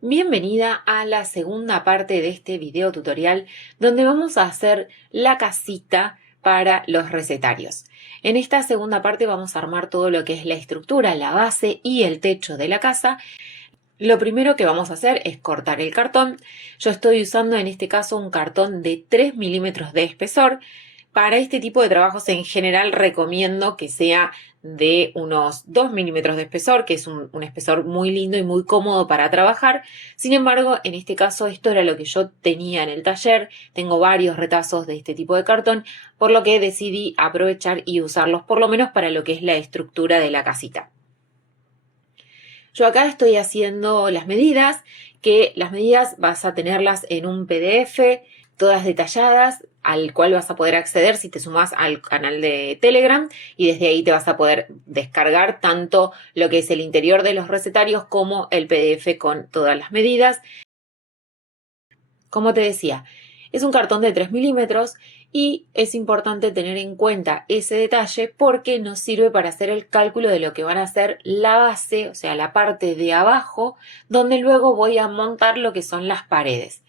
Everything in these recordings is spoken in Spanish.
Bienvenida a la segunda parte de este video tutorial donde vamos a hacer la casita para los recetarios. En esta segunda parte vamos a armar todo lo que es la estructura, la base y el techo de la casa. Lo primero que vamos a hacer es cortar el cartón. Yo estoy usando en este caso un cartón de 3 milímetros de espesor. Para este tipo de trabajos en general recomiendo que sea de unos 2 milímetros de espesor, que es un espesor muy lindo y muy cómodo para trabajar. Sin embargo, en este caso esto era lo que yo tenía en el taller. Tengo varios retazos de este tipo de cartón, por lo que decidí aprovechar y usarlos por lo menos para lo que es la estructura de la casita. Yo acá estoy haciendo las medidas, que las medidas vas a tenerlas en un PDF, todas detalladas, al cual vas a poder acceder si te sumas al canal de Telegram, y desde ahí te vas a poder descargar tanto lo que es el interior de los recetarios como el PDF con todas las medidas. Como te decía, es un cartón de 3 milímetros y es importante tener en cuenta ese detalle porque nos sirve para hacer el cálculo de lo que van a ser la base, o sea, la parte de abajo, donde luego voy a montar lo que son las paredes.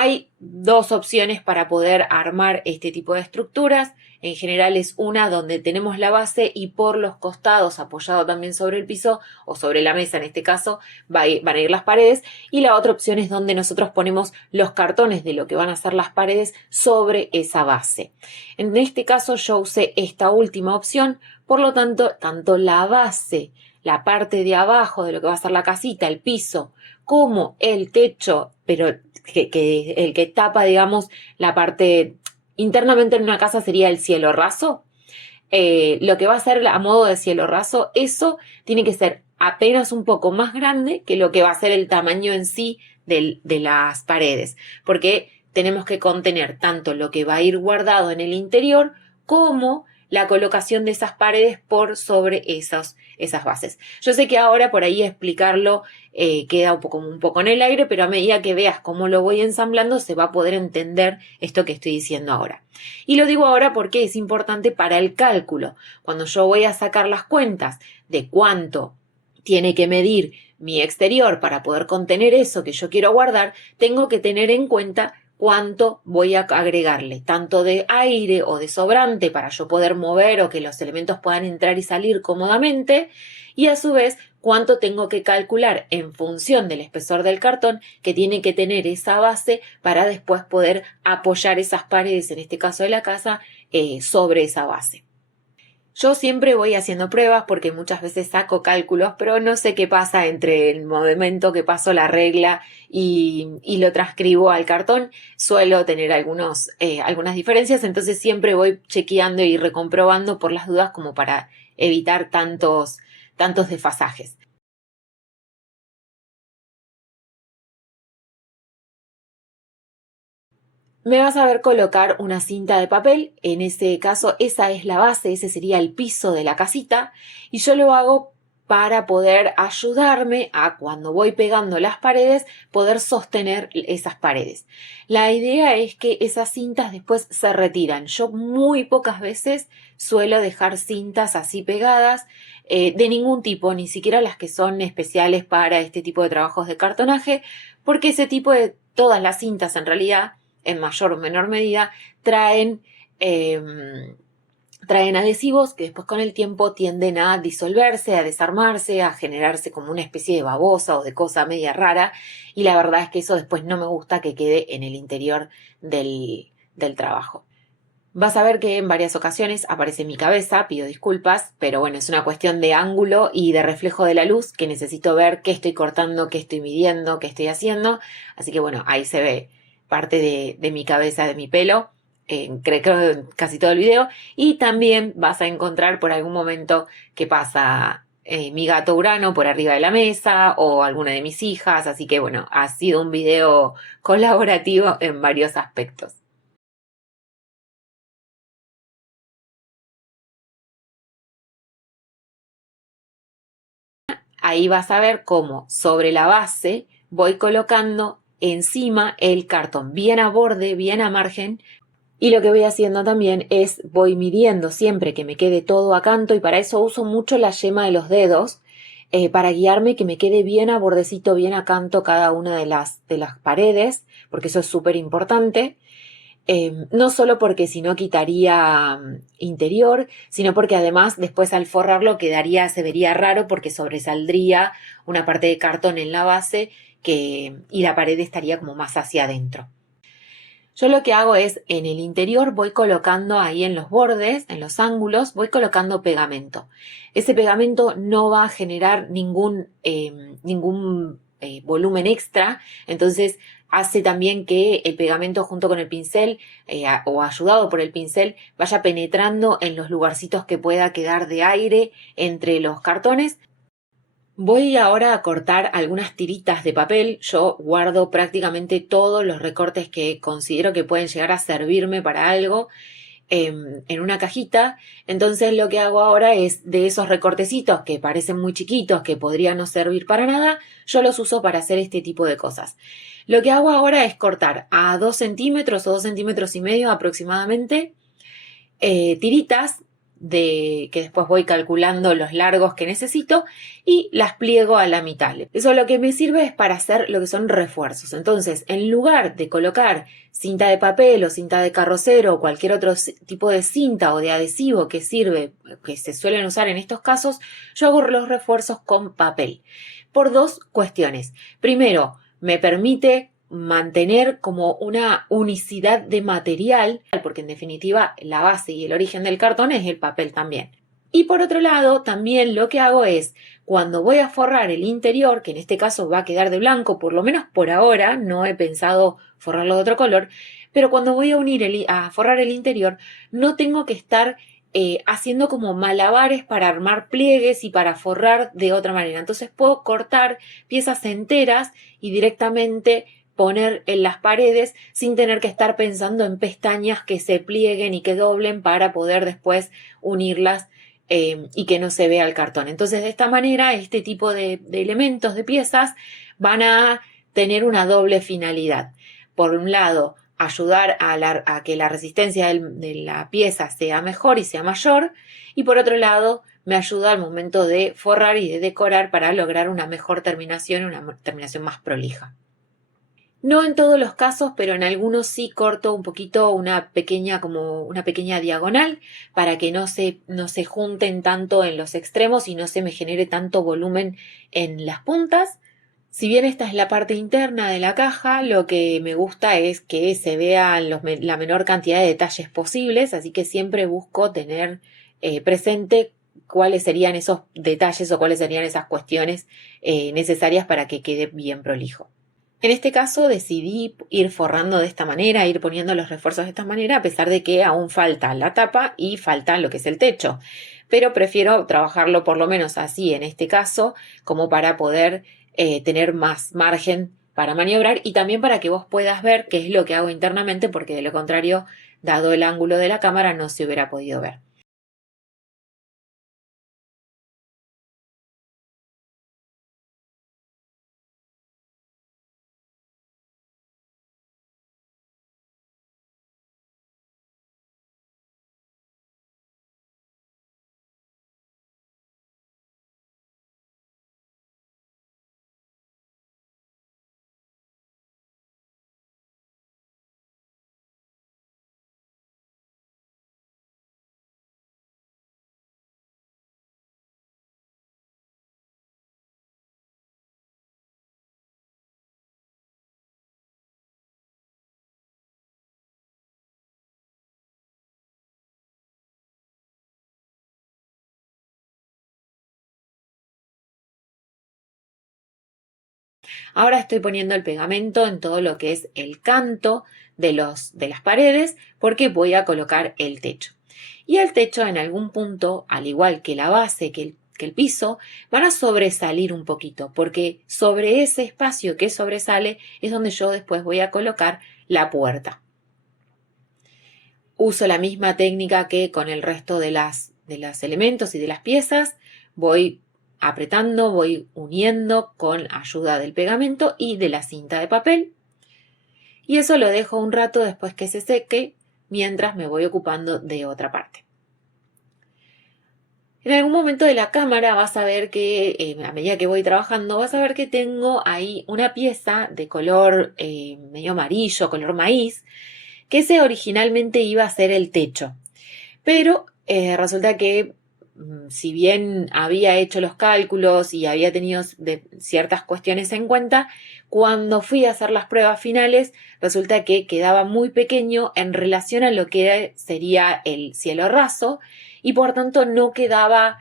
Hay dos opciones para poder armar este tipo de estructuras. En general es una donde tenemos la base y por los costados, apoyado también sobre el piso o sobre la mesa en este caso, van a ir las paredes. Y la otra opción es donde nosotros ponemos los cartones de lo que van a ser las paredes sobre esa base. En este caso yo usé esta última opción, por lo tanto, tanto la base, la parte de abajo de lo que va a ser la casita, el piso, como el techo, pero que el que tapa, digamos, la parte internamente en una casa sería el cielo raso. Lo que va a ser a modo de cielo raso, eso tiene que ser apenas un poco más grande que lo que va a ser el tamaño en sí de las paredes, porque tenemos que contener tanto lo que va a ir guardado en el interior como la colocación de esas paredes por sobre esas bases. Yo sé que ahora por ahí explicarlo queda un poco en el aire, pero a medida que veas cómo lo voy ensamblando se va a poder entender esto que estoy diciendo ahora. Y lo digo ahora porque es importante para el cálculo. Cuando yo voy a sacar las cuentas de cuánto tiene que medir mi exterior para poder contener eso que yo quiero guardar, tengo que tener en cuenta cuánto voy a agregarle, tanto de aire o de sobrante para yo poder mover o que los elementos puedan entrar y salir cómodamente, y a su vez cuánto tengo que calcular en función del espesor del cartón que tiene que tener esa base para después poder apoyar esas paredes, en este caso de la casa, sobre esa base. Yo siempre voy haciendo pruebas porque muchas veces saco cálculos, pero no sé qué pasa entre el momento que paso la regla y lo transcribo al cartón. Suelo tener algunas diferencias, entonces siempre voy chequeando y recomprobando por las dudas como para evitar tantos desfasajes. Me vas a ver colocar una cinta de papel, en ese caso esa es la base, ese sería el piso de la casita, y yo lo hago para poder ayudarme a cuando voy pegando las paredes poder sostener esas paredes. La idea es que esas cintas después se retiran. Yo muy pocas veces suelo dejar cintas así pegadas de ningún tipo, ni siquiera las que son especiales para este tipo de trabajos de cartonaje, porque ese tipo de todas las cintas en realidad en mayor o menor medida, traen adhesivos que después con el tiempo tienden a disolverse, a desarmarse, a generarse como una especie de babosa o de cosa media rara, y la verdad es que eso después no me gusta que quede en el interior del trabajo. Vas a ver que en varias ocasiones aparece mi cabeza, pido disculpas, pero bueno, es una cuestión de ángulo y de reflejo de la luz que necesito ver qué estoy cortando, qué estoy midiendo, qué estoy haciendo, así que bueno, ahí se ve parte de mi cabeza, de mi pelo, creo en casi todo el video, y también vas a encontrar por algún momento que pasa mi gato Urano por arriba de la mesa o alguna de mis hijas, así que bueno, ha sido un video colaborativo en varios aspectos. Ahí vas a ver cómo sobre la base voy colocando encima el cartón, bien a borde, bien a margen, Y lo que voy haciendo también es voy midiendo siempre que me quede todo a canto, y para eso uso mucho la yema de los dedos, para guiarme que me quede bien a bordecito, bien a canto cada una de las paredes, porque eso es súper importante. No solo porque si no quitaría interior, sino porque además después al forrarlo se vería raro porque sobresaldría una parte de cartón en la base y la pared estaría como más hacia adentro. Yo lo que hago es, en el interior voy colocando ahí en los bordes, en los ángulos, voy colocando pegamento. Ese pegamento no va a generar ningún volumen extra, entonces hace también que el pegamento junto con el pincel o ayudado por el pincel vaya penetrando en los lugarcitos que pueda quedar de aire entre los cartones. Voy ahora a cortar algunas tiritas de papel. Yo guardo prácticamente todos los recortes que considero que pueden llegar a servirme para algo en una cajita. Entonces lo que hago ahora es, de esos recortecitos que parecen muy chiquitos, que podrían no servir para nada, yo los uso para hacer este tipo de cosas. Lo que hago ahora es cortar a 2 centímetros o 2 centímetros y medio aproximadamente tiritas que después voy calculando los largos que necesito y las pliego a la mitad. Eso lo que me sirve es para hacer lo que son refuerzos. Entonces, en lugar de colocar cinta de papel o cinta de carrocero o cualquier otro tipo de cinta o de adhesivo que se suelen usar en estos casos, yo hago los refuerzos con papel. Por dos cuestiones. Primero, me permite mantener como una unicidad de material, porque en definitiva la base y el origen del cartón es el papel también. Y por otro lado, también lo que hago es, cuando voy a forrar el interior, que en este caso va a quedar de blanco, por lo menos por ahora, no he pensado forrarlo de otro color, pero cuando voy a forrar el interior, no tengo que estar haciendo como malabares para armar pliegues y para forrar de otra manera. Entonces puedo cortar piezas enteras y directamente poner en las paredes sin tener que estar pensando en pestañas que se plieguen y que doblen para poder después unirlas y que no se vea el cartón. Entonces, de esta manera, este tipo de elementos, de piezas, van a tener una doble finalidad. Por un lado, ayudar a que la resistencia de la pieza sea mejor y sea mayor, y por otro lado, me ayuda al momento de forrar y de decorar para lograr una mejor terminación, una terminación más prolija. No en todos los casos, pero en algunos sí corto un poquito como una pequeña diagonal para que no se junten tanto en los extremos y no se me genere tanto volumen en las puntas. Si bien esta es la parte interna de la caja, lo que me gusta es que se vea la menor cantidad de detalles posibles, así que siempre busco tener presente cuáles serían esos detalles o cuáles serían esas cuestiones necesarias para que quede bien prolijo. En este caso decidí ir forrando de esta manera, ir poniendo los refuerzos de esta manera, a pesar de que aún falta la tapa y falta lo que es el techo. Pero prefiero trabajarlo por lo menos así en este caso, como para poder tener más margen para maniobrar y también para que vos puedas ver qué es lo que hago internamente, porque de lo contrario, dado el ángulo de la cámara, no se hubiera podido ver. Ahora estoy poniendo el pegamento en todo lo que es el canto de las paredes, porque voy a colocar el techo. Y el techo en algún punto, al igual que la base, que el piso, van a sobresalir un poquito, porque sobre ese espacio que sobresale es donde yo después voy a colocar la puerta. Uso la misma técnica que con el resto de los elementos y de las piezas. Voy apretando, voy uniendo con ayuda del pegamento y de la cinta de papel. Y eso lo dejo un rato después que se seque mientras me voy ocupando de otra parte. En algún momento de la cámara vas a ver que, a medida que voy trabajando, vas a ver que tengo ahí una pieza de color medio amarillo, color maíz, que ese originalmente iba a ser el techo. Pero resulta que si bien había hecho los cálculos y había tenido ciertas cuestiones en cuenta, cuando fui a hacer las pruebas finales, resulta que quedaba muy pequeño en relación a lo que sería el cielo raso y por tanto no quedaba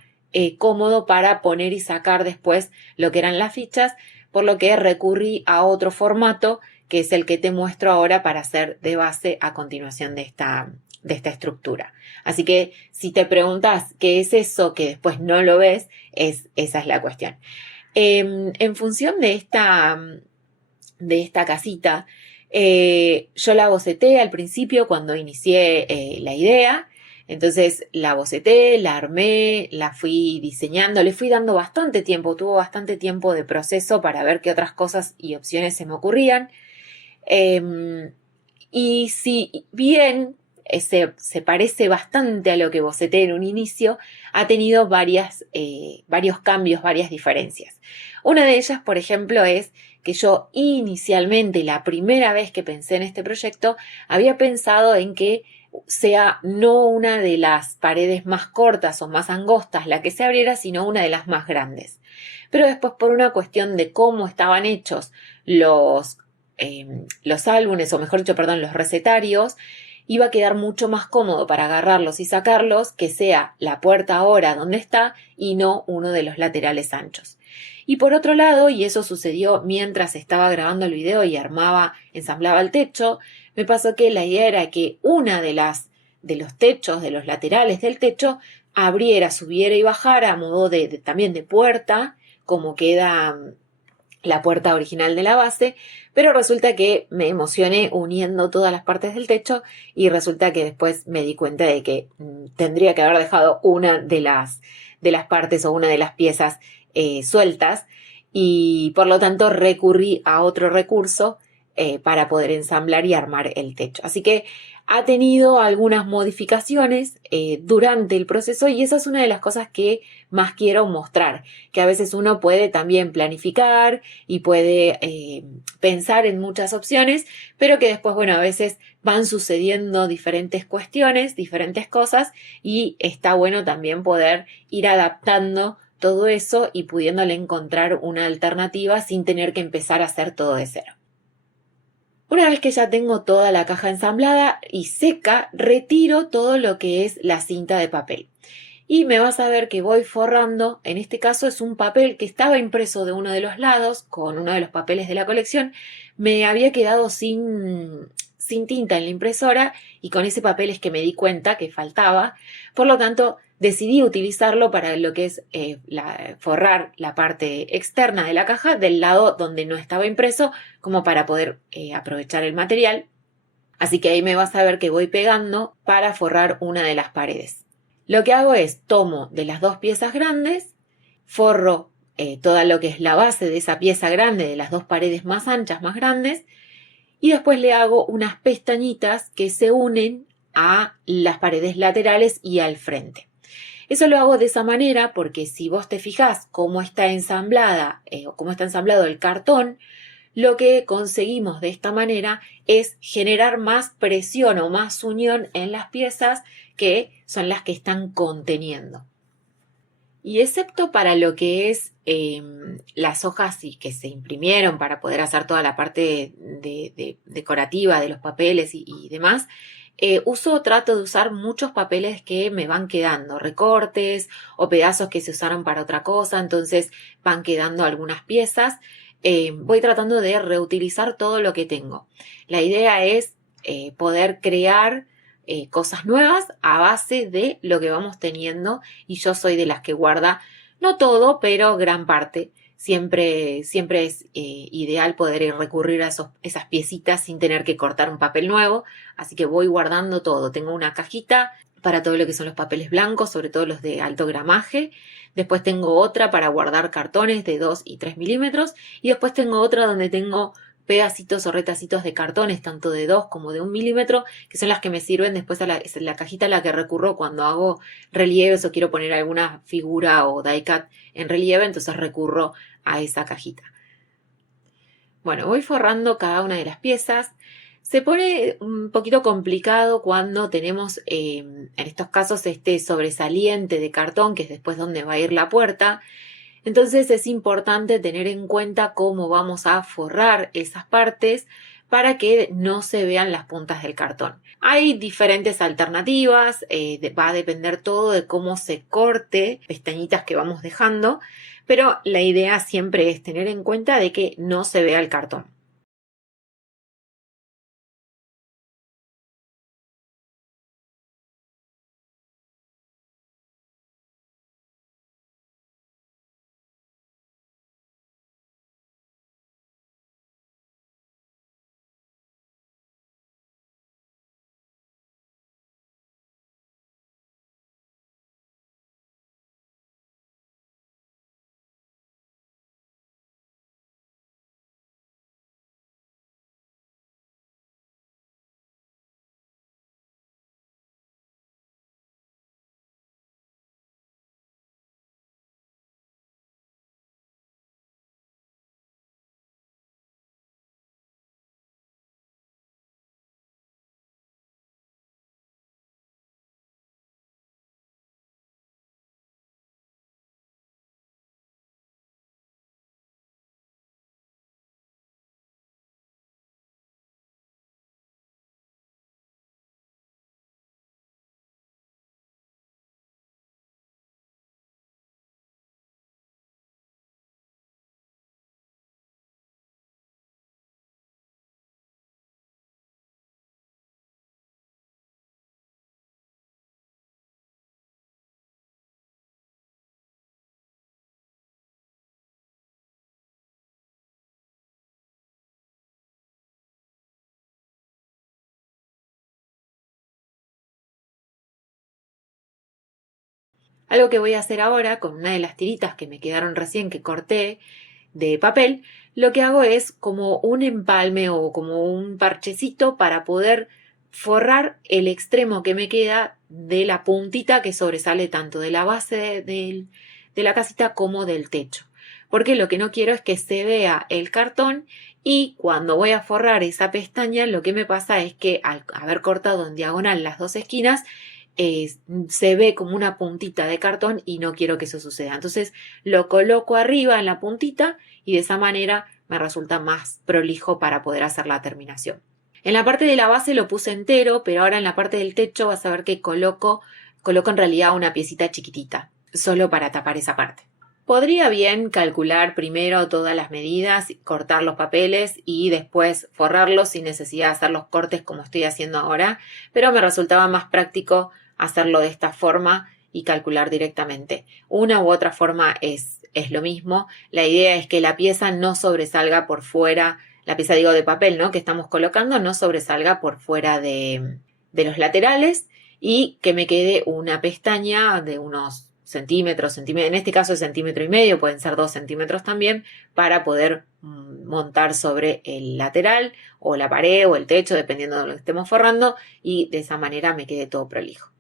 cómodo para poner y sacar después lo que eran las fichas, por lo que recurrí a otro formato que es el que te muestro ahora para hacer de base a continuación de esta estructura. Así que si te preguntas qué es eso que después no lo ves, esa es la cuestión. En función de esta casita, yo la boceté al principio cuando inicié la idea. Entonces la boceté, la armé, la fui diseñando, le fui dando bastante tiempo, tuvo bastante tiempo de proceso para ver qué otras cosas y opciones se me ocurrían. Y si bien se parece bastante a lo que boceté en un inicio, ha tenido varios cambios, varias diferencias. Una de ellas, por ejemplo, es que yo inicialmente, la primera vez que pensé en este proyecto, había pensado en que sea no una de las paredes más cortas o más angostas la que se abriera, sino una de las más grandes. Pero después, por una cuestión de cómo estaban hechos los álbumes, o mejor dicho, perdón, los recetarios, iba a quedar mucho más cómodo para agarrarlos y sacarlos que sea la puerta ahora donde está y no uno de los laterales anchos. Y por otro lado, y eso sucedió mientras estaba grabando el video y ensamblaba el techo, me pasó que la idea era que una de los techos, de los laterales del techo, abriera, subiera y bajara a modo también de puerta, como queda la puerta original de la base, pero resulta que me emocioné uniendo todas las partes del techo y resulta que después me di cuenta de que tendría que haber dejado una de las partes o una de las piezas sueltas y por lo tanto recurrí a otro recurso para poder ensamblar y armar el techo. Así que ha tenido algunas modificaciones durante el proceso y esa es una de las cosas que más quiero mostrar, que a veces uno puede también planificar y puede pensar en muchas opciones, pero que después, bueno, a veces van sucediendo diferentes cuestiones, diferentes cosas y está bueno también poder ir adaptando todo eso y pudiéndole encontrar una alternativa sin tener que empezar a hacer todo de cero. Una vez que ya tengo toda la caja ensamblada y seca, retiro todo lo que es la cinta de papel. Y me vas a ver que voy forrando, en este caso es un papel que estaba impreso de uno de los lados, con uno de los papeles de la colección, me había quedado sin tinta en la impresora y con ese papel es que me di cuenta que faltaba, por lo tanto decidí utilizarlo para lo que es forrar la parte externa de la caja del lado donde no estaba impreso, como para poder aprovechar el material. Así que ahí me vas a ver que voy pegando para forrar una de las paredes. Lo que hago es tomo de las dos piezas grandes, forro toda lo que es la base de esa pieza grande, de las dos paredes más anchas, más grandes, y después le hago unas pestañitas que se unen a las paredes laterales y al frente. Eso lo hago de esa manera porque si vos te fijás cómo está ensamblada o cómo está ensamblado el cartón, lo que conseguimos de esta manera es generar más presión o más unión en las piezas que son las que están conteniendo. Y excepto para lo que es las hojas que se imprimieron para poder hacer toda la parte decorativa de los papeles y demás, trato de usar muchos papeles que me van quedando, recortes o pedazos que se usaron para otra cosa, entonces van quedando algunas piezas. Voy tratando de reutilizar todo lo que tengo. La idea es poder crear cosas nuevas a base de lo que vamos teniendo y yo soy de las que guarda, no todo, pero gran parte. Siempre es ideal poder recurrir a esas piecitas sin tener que cortar un papel nuevo, así que voy guardando todo. Tengo una cajita para todo lo que son los papeles blancos, sobre todo los de alto gramaje. Después tengo otra para guardar cartones de 2 y 3 milímetros y después tengo otra donde tengo pedacitos o retacitos de cartones, tanto de 2 como de 1 milímetro, que son las que me sirven después es la cajita a la que recurro cuando hago relieves o quiero poner alguna figura o die cut en relieve, entonces recurro a esa cajita. Bueno, voy forrando cada una de las piezas. Se pone un poquito complicado cuando tenemos en estos casos este sobresaliente de cartón, que es después donde va a ir la puerta. Entonces es importante tener en cuenta cómo vamos a forrar esas partes para que no se vean las puntas del cartón. Hay diferentes alternativas, va a depender todo de cómo se corte, pestañitas que vamos dejando, pero la idea siempre es tener en cuenta de que no se vea el cartón. Algo que voy a hacer ahora con una de las tiritas que me quedaron recién que corté de papel, lo que hago es como un empalme o como un parchecito para poder forrar el extremo que me queda de la puntita que sobresale tanto de la base de la casita como del techo. Porque lo que no quiero es que se vea el cartón y cuando voy a forrar esa pestaña lo que me pasa es que al haber cortado en diagonal las dos esquinas se ve como una puntita de cartón y no quiero que eso suceda. Entonces lo coloco arriba en la puntita y de esa manera me resulta más prolijo para poder hacer la terminación. En la parte de la base lo puse entero, pero ahora en la parte del techo vas a ver que coloco en realidad una piecita chiquitita, solo para tapar esa parte. Podría bien calcular primero todas las medidas, cortar los papeles y después forrarlos sin necesidad de hacer los cortes como estoy haciendo ahora, pero me resultaba más práctico hacerlo de esta forma y calcular directamente. Una u otra forma es lo mismo. La idea es que la pieza no sobresalga por fuera, la pieza digo de papel, ¿no? Que estamos colocando no sobresalga por fuera de los laterales y que me quede una pestaña de unos centímetros, en este caso es 1,5 cm, pueden ser 2 centímetros también, para poder montar sobre el lateral o la pared o el techo, dependiendo de lo que estemos forrando, y de esa manera me quede todo prolijo.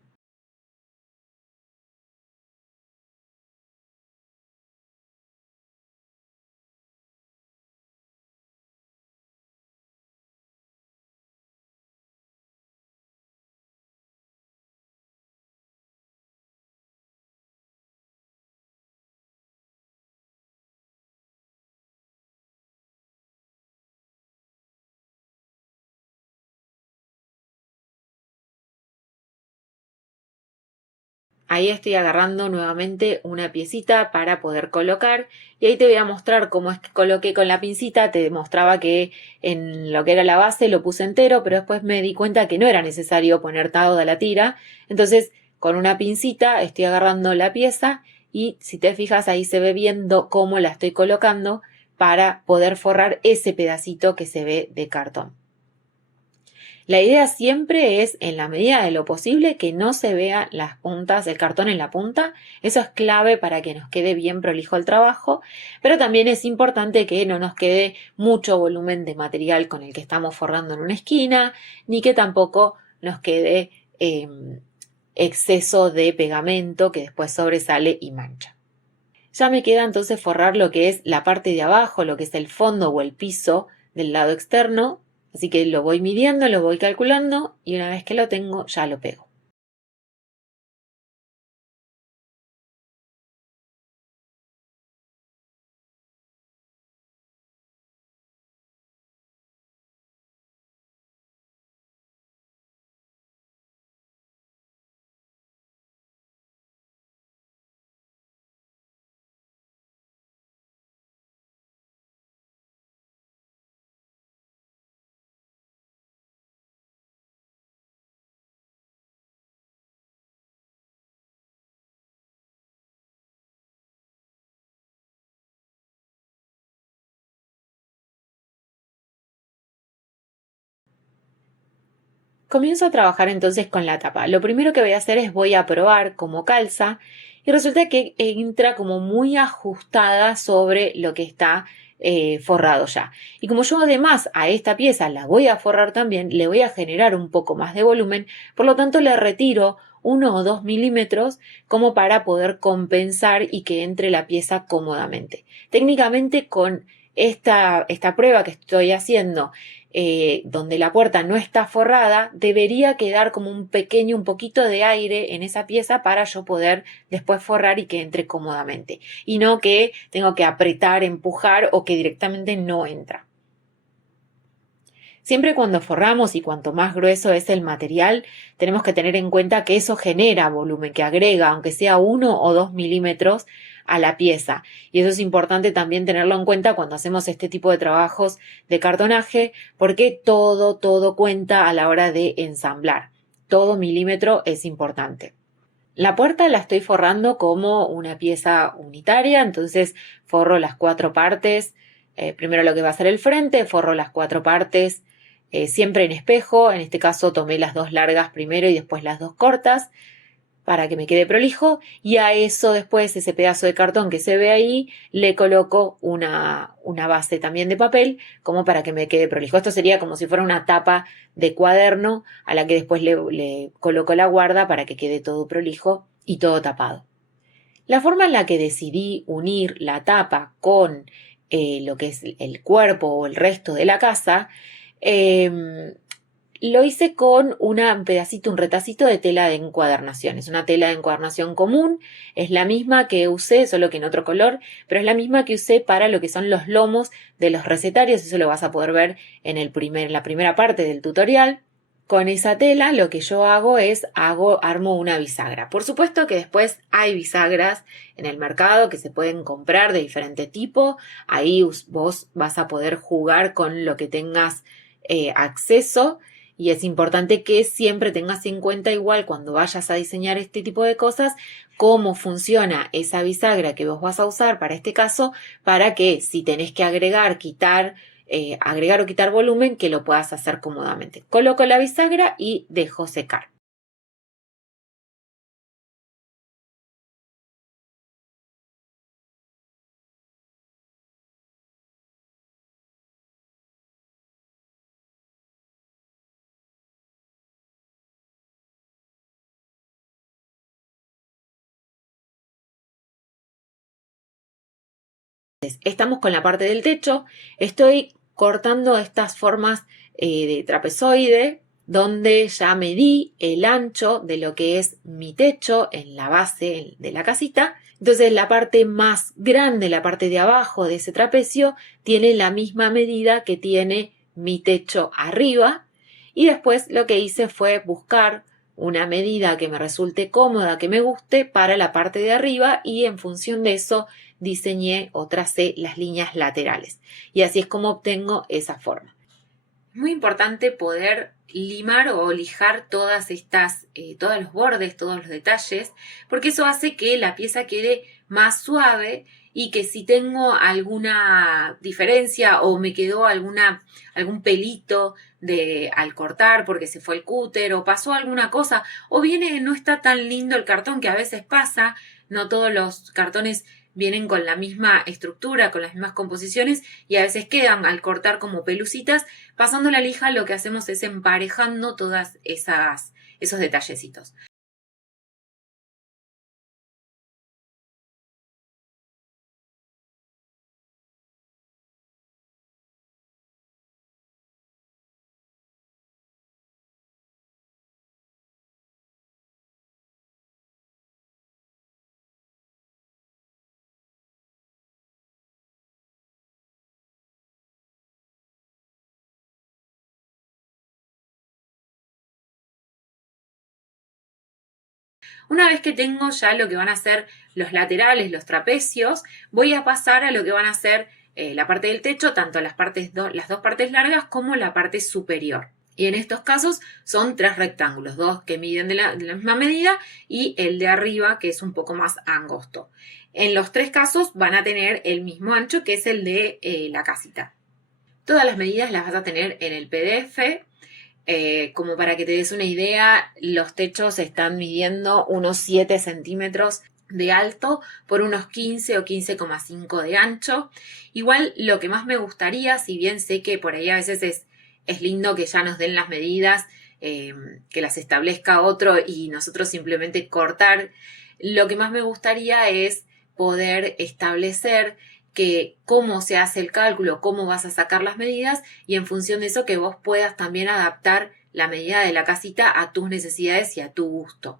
Ahí estoy agarrando nuevamente una piecita para poder colocar y ahí te voy a mostrar cómo es que coloqué con la pincita. Te mostraba que en lo que era la base lo puse entero, pero después me di cuenta que no era necesario poner toda la tira. Entonces con una pincita estoy agarrando la pieza y si te fijas ahí se ve viendo cómo la estoy colocando para poder forrar ese pedacito que se ve de cartón. La idea siempre es, en la medida de lo posible, que no se vean las puntas, el cartón en la punta. Eso es clave para que nos quede bien prolijo el trabajo, pero también es importante que no nos quede mucho volumen de material con el que estamos forrando en una esquina, ni que tampoco nos quede exceso de pegamento que después sobresale y mancha. Ya me queda entonces forrar lo que es la parte de abajo, lo que es el fondo o el piso del lado externo. Así que lo voy midiendo, lo voy calculando y una vez que lo tengo ya lo pego. Comienzo a trabajar entonces con la tapa. Lo primero que voy a hacer es voy a probar cómo calza y resulta que entra como muy ajustada sobre lo que está forrado ya. Y como yo además a esta pieza la voy a forrar también, le voy a generar un poco más de volumen, por lo tanto le retiro 1 o 2 milímetros como para poder compensar y que entre la pieza cómodamente. Técnicamente con esta prueba que estoy haciendo donde la puerta no está forrada, debería quedar como un poquito de aire en esa pieza para yo poder después forrar y que entre cómodamente. Y no que tengo que apretar, empujar o que directamente no entra. Siempre cuando forramos y cuanto más grueso es el material, tenemos que tener en cuenta que eso genera volumen, que agrega, aunque sea 1 o 2 milímetros, a la pieza. Y eso es importante también tenerlo en cuenta cuando hacemos este tipo de trabajos de cartonaje, porque todo cuenta a la hora de ensamblar. Todo milímetro es importante. La puerta la estoy forrando como una pieza unitaria, entonces forro las 4 partes. Primero lo que va a ser el frente, forro las 4 partes, siempre en espejo. En este caso tomé las 2 largas primero y después las 2 cortas para que me quede prolijo, y a eso después, ese pedazo de cartón que se ve ahí, le coloco una base también de papel como para que me quede prolijo. Esto sería como si fuera una tapa de cuaderno a la que después le coloco la guarda para que quede todo prolijo y todo tapado. La forma en la que decidí unir la tapa con lo que es el cuerpo o el resto de la casa, lo hice con un retacito de tela de encuadernación. Es una tela de encuadernación común, es la misma que usé, solo que en otro color, pero es la misma que usé para lo que son los lomos de los recetarios. Eso lo vas a poder ver en la primera parte del tutorial. Con esa tela lo que yo hago es armo una bisagra. Por supuesto que después hay bisagras en el mercado que se pueden comprar de diferente tipo. Ahí vos vas a poder jugar con lo que tengas acceso. Y es importante que siempre tengas en cuenta, igual cuando vayas a diseñar este tipo de cosas, cómo funciona esa bisagra que vos vas a usar para este caso, para que si tenés que agregar o quitar volumen, que lo puedas hacer cómodamente. Coloco la bisagra y dejo secar. Estamos con la parte del techo. Estoy cortando estas formas de trapezoide, donde ya medí el ancho de lo que es mi techo en la base de la casita. Entonces la parte más grande, la parte de abajo de ese trapecio, tiene la misma medida que tiene mi techo arriba. Y después lo que hice fue buscar una medida que me resulte cómoda, que me guste para la parte de arriba, y en función de eso diseñé o tracé las líneas laterales. Y así es como obtengo esa forma. Es muy importante poder limar o lijar todos los bordes, todos los detalles, porque eso hace que la pieza quede más suave y que si tengo alguna diferencia o me quedó algún pelito al cortar porque se fue el cúter o pasó alguna cosa o viene, no está tan lindo el cartón, que a veces pasa, no todos los cartones vienen con la misma estructura, con las mismas composiciones y a veces quedan al cortar como pelucitas. Pasando la lija lo que hacemos es emparejando todas esos detallecitos. Una vez que tengo ya lo que van a ser los laterales, los trapecios, voy a pasar a lo que van a ser la parte del techo, tanto las dos partes largas como la parte superior. Y en estos casos son 3 rectángulos, 2 que miden de la misma medida y el de arriba que es un poco más angosto. En los 3 casos van a tener el mismo ancho que es el de la casita. Todas las medidas las vas a tener en el PDF. Como para que te des una idea, los techos están midiendo unos 7 centímetros de alto por unos 15 o 15,5 de ancho. Igual lo que más me gustaría, si bien sé que por ahí a veces es lindo que ya nos den las medidas, que las establezca otro y nosotros simplemente cortar, lo que más me gustaría es poder establecer que cómo se hace el cálculo, cómo vas a sacar las medidas y en función de eso que vos puedas también adaptar la medida de la casita a tus necesidades y a tu gusto.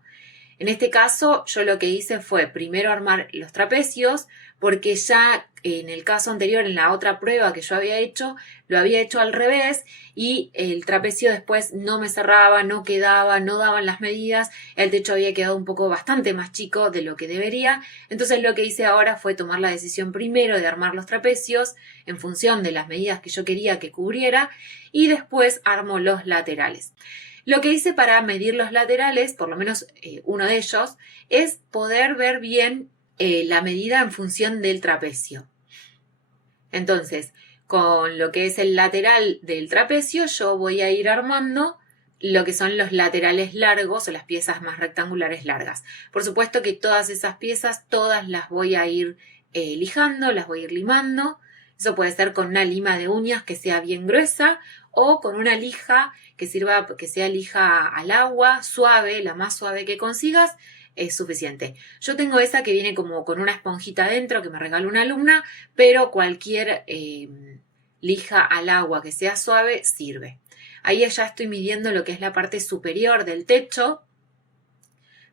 En este caso, yo lo que hice fue primero armar los trapecios, porque ya en el caso anterior, en la otra prueba que yo había hecho, lo había hecho al revés y el trapecio después no me cerraba, no quedaba, no daban las medidas, el techo había quedado un poco bastante más chico de lo que debería. Entonces lo que hice ahora fue tomar la decisión primero de armar los trapecios en función de las medidas que yo quería que cubriera y después armo los laterales. Lo que hice para medir los laterales, por lo menos uno de ellos, es poder ver bien la medida en función del trapecio. Entonces, con lo que es el lateral del trapecio, yo voy a ir armando lo que son los laterales largos o las piezas más rectangulares largas. Por supuesto que todas esas piezas, todas las voy a ir lijando, las voy a ir limando. Eso puede ser con una lima de uñas que sea bien gruesa o con una lija que sirva, que sea lija al agua, suave, la más suave que consigas, es suficiente. Yo tengo esa que viene como con una esponjita adentro que me regaló una alumna, pero cualquier lija al agua que sea suave sirve. Ahí ya estoy midiendo lo que es la parte superior del techo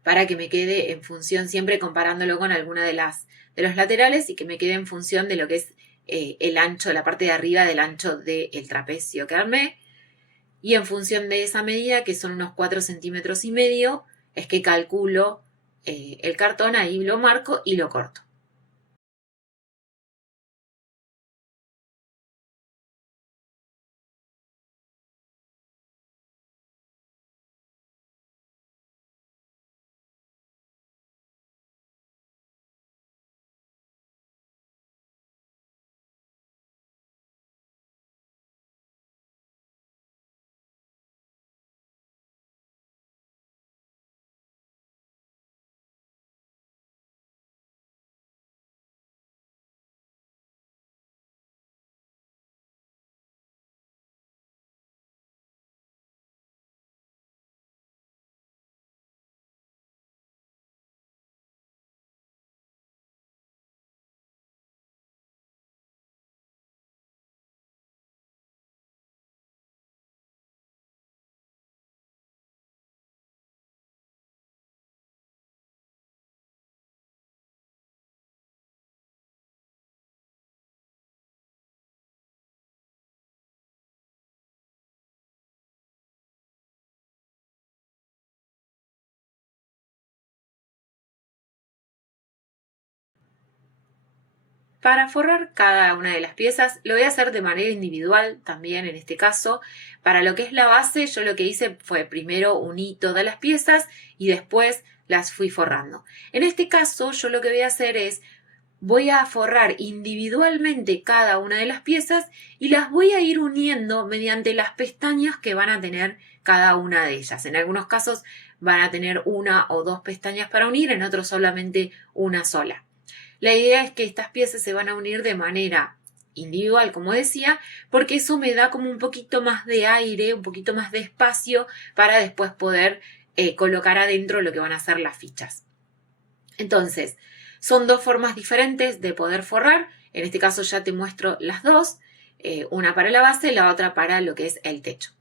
para que me quede en función, siempre comparándolo con alguna de los laterales y que me quede en función de lo que es el ancho, la parte de arriba del ancho del trapecio que armé. Y en función de esa medida, que son unos 4,5 centímetros, es que calculo el cartón, ahí lo marco y lo corto. Para forrar cada una de las piezas, lo voy a hacer de manera individual también en este caso. Para lo que es la base, yo lo que hice fue primero uní todas las piezas y después las fui forrando. En este caso yo lo que voy a hacer es voy a forrar individualmente cada una de las piezas y las voy a ir uniendo mediante las pestañas que van a tener cada una de ellas. En algunos casos van a tener una o dos pestañas para unir, en otros solamente una sola. La idea es que estas piezas se van a unir de manera individual, como decía, porque eso me da como un poquito más de aire, un poquito más de espacio para después poder colocar adentro lo que van a ser las fichas. Entonces, son dos formas diferentes de poder forrar. En este caso ya te muestro las dos, una para la base y la otra para lo que es el techo.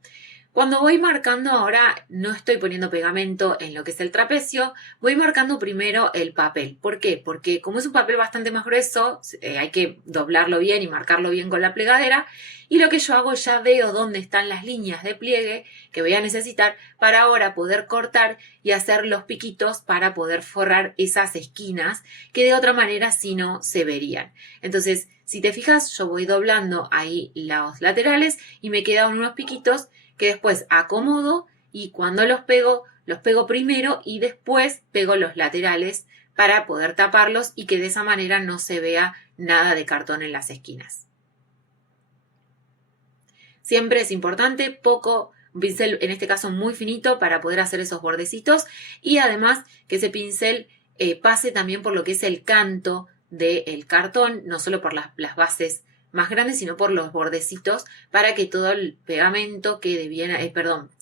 Cuando voy marcando ahora, no estoy poniendo pegamento en lo que es el trapecio, voy marcando primero el papel. ¿Por qué? Porque como es un papel bastante más grueso, hay que doblarlo bien y marcarlo bien con la plegadera. Y lo que yo hago, ya veo dónde están las líneas de pliegue que voy a necesitar para ahora poder cortar y hacer los piquitos para poder forrar esas esquinas que de otra manera si no se verían. Entonces, si te fijas, yo voy doblando ahí los laterales y me quedan unos piquitos que después acomodo y cuando los pego primero y después pego los laterales para poder taparlos y que de esa manera no se vea nada de cartón en las esquinas. Siempre es importante un pincel en este caso muy finito para poder hacer esos bordecitos y además que ese pincel pase también por lo que es el canto del cartón, no solo por las bases más grandes, sino por los bordecitos para que todo el pegamento quede bien,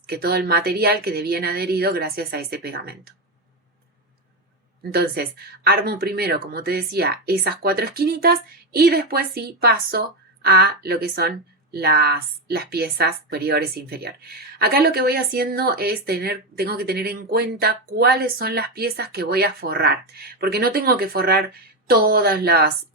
que todo el material quede bien adherido gracias a ese pegamento. Entonces, armo primero, como te decía, esas 4 esquinitas y después sí paso a lo que son las piezas superiores e inferior. Acá lo que voy haciendo es tengo que tener en cuenta cuáles son las piezas que voy a forrar, porque no tengo que forrar todas las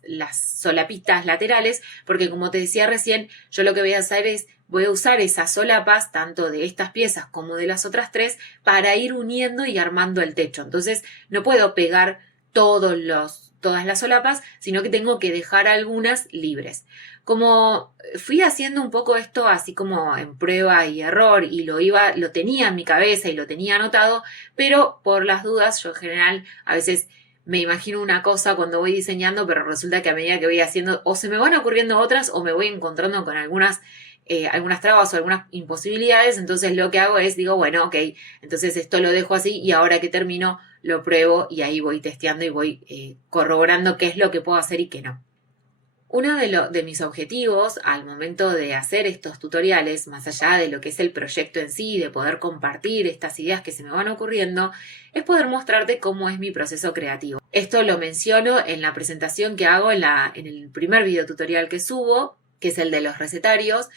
solapitas laterales, porque como te decía recién, yo lo que voy a hacer es voy a usar esas solapas, tanto de estas piezas como de las otras 3, para ir uniendo y armando el techo. Entonces, no puedo pegar todas las solapas, sino que tengo que dejar algunas libres. Como fui haciendo un poco esto así como en prueba y error y lo tenía en mi cabeza y lo tenía anotado, pero por las dudas yo en general a veces me imagino una cosa cuando voy diseñando, pero resulta que a medida que voy haciendo o se me van ocurriendo otras o me voy encontrando con algunas trabas o algunas imposibilidades, entonces lo que hago es digo, bueno, ok, entonces esto lo dejo así y ahora que termino lo pruebo y ahí voy testeando y voy corroborando qué es lo que puedo hacer y qué no. Uno de mis objetivos al momento de hacer estos tutoriales, más allá de lo que es el proyecto en sí, de poder compartir estas ideas que se me van ocurriendo, es poder mostrarte cómo es mi proceso creativo. Esto lo menciono en la presentación que hago en el primer video tutorial que subo, que es el de los recetarios,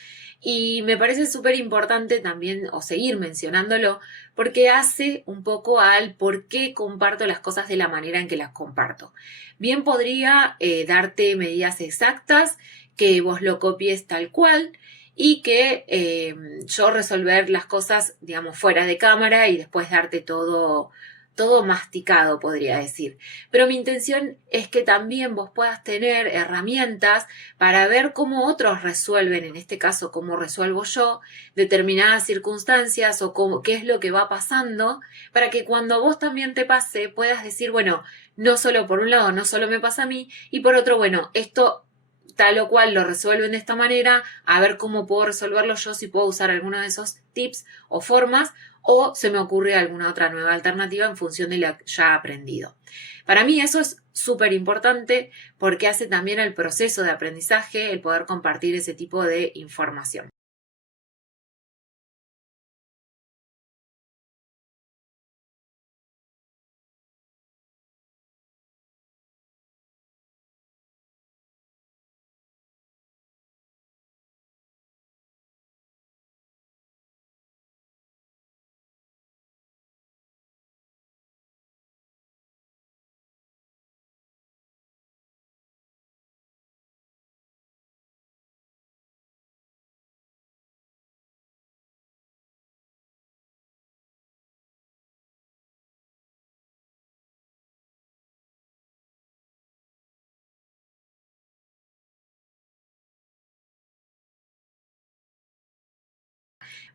y me parece súper importante también, o seguir mencionándolo, porque hace un poco al por qué comparto las cosas de la manera en que las comparto. Bien podría darte medidas exactas, que vos lo copies tal cual y que yo resolver las cosas, digamos, fuera de cámara y después darte todo masticado, podría decir. Pero mi intención es que también vos puedas tener herramientas para ver cómo otros resuelven, en este caso, cómo resuelvo yo determinadas circunstancias o qué es lo que va pasando, para que cuando a vos también te pase puedas decir, bueno, no solo por un lado, no solo me pasa a mí, y por otro, bueno, esto tal o cual lo resuelven de esta manera, a ver cómo puedo resolverlo yo, si puedo usar alguno de esos tips o formas, o se me ocurre alguna otra nueva alternativa en función de lo ya aprendido. Para mí eso es súper importante porque hace también el proceso de aprendizaje el poder compartir ese tipo de información.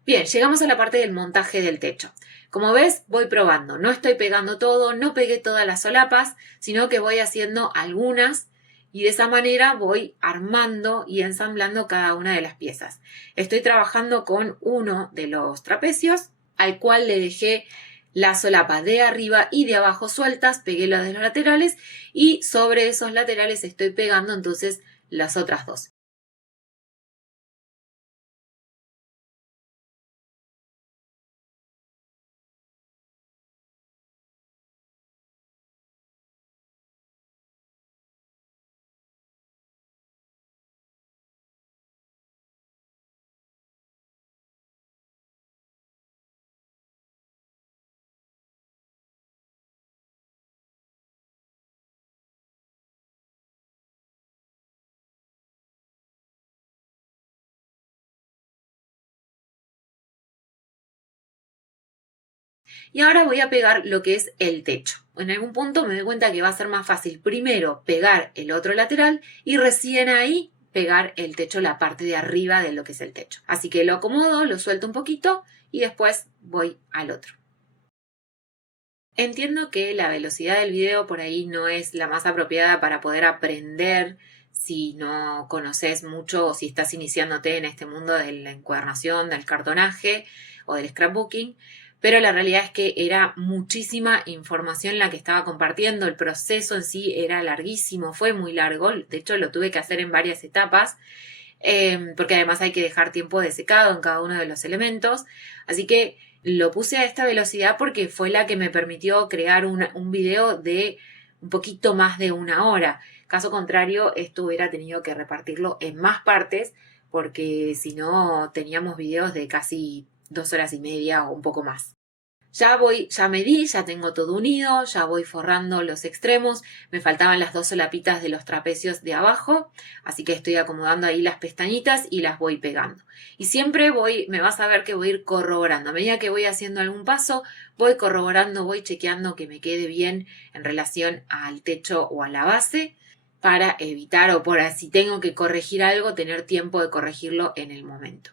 Bien, llegamos a la parte del montaje del techo. Como ves, voy probando. No estoy pegando todo, no pegué todas las solapas, sino que voy haciendo algunas y de esa manera voy armando y ensamblando cada una de las piezas. Estoy trabajando con uno de los trapecios, al cual le dejé la solapa de arriba y de abajo sueltas, pegué las de los laterales y sobre esos laterales estoy pegando entonces las otras dos. Y ahora voy a pegar lo que es el techo. En algún punto me doy cuenta que va a ser más fácil primero pegar el otro lateral y recién ahí pegar el techo, la parte de arriba de lo que es el techo. Así que lo acomodo, lo suelto un poquito y después voy al otro. Entiendo que la velocidad del video por ahí no es la más apropiada para poder aprender si no conoces mucho o si estás iniciándote en este mundo de la encuadernación, del cartonaje o del scrapbooking, pero la realidad es que era muchísima información la que estaba compartiendo, el proceso en sí era larguísimo, fue muy largo, de hecho lo tuve que hacer en varias etapas, porque además hay que dejar tiempo de secado en cada uno de los elementos, así que lo puse a esta velocidad porque fue la que me permitió crear un video de un poquito más de 1 hora. Caso contrario, esto hubiera tenido que repartirlo en más partes porque si no teníamos videos de casi 2 horas y media o un poco más. Ya medí, ya tengo todo unido, ya voy forrando los extremos, me faltaban las dos solapitas de los trapecios de abajo, así que estoy acomodando ahí las pestañitas y las voy pegando. Y siempre me vas a ver que voy a ir corroborando, a medida que voy haciendo algún paso, voy corroborando, voy chequeando que me quede bien en relación al techo o a la base, para evitar o por si tengo que corregir algo, tener tiempo de corregirlo en el momento.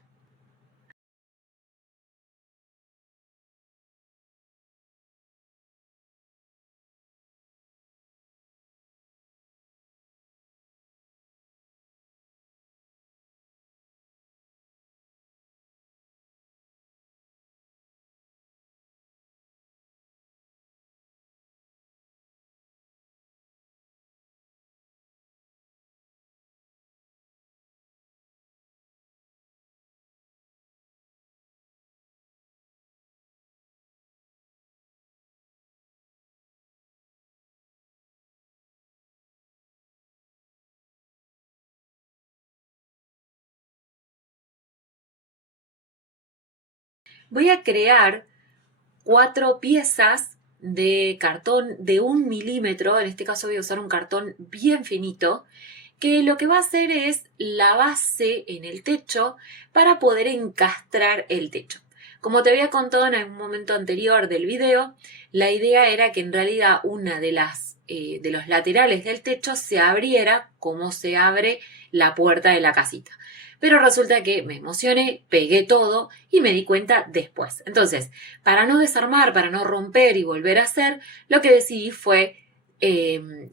Voy a crear 4 piezas de cartón de 1 milímetro, en este caso voy a usar un cartón bien finito, que lo que va a hacer es la base en el techo para poder encastrar el techo. Como te había contado en algún momento anterior del video, la idea era que en realidad una de los laterales del techo se abriera como se abre la puerta de la casita. Pero resulta que me emocioné, pegué todo y me di cuenta después. Entonces, para no desarmar, para no romper y volver a hacer, lo que decidí fue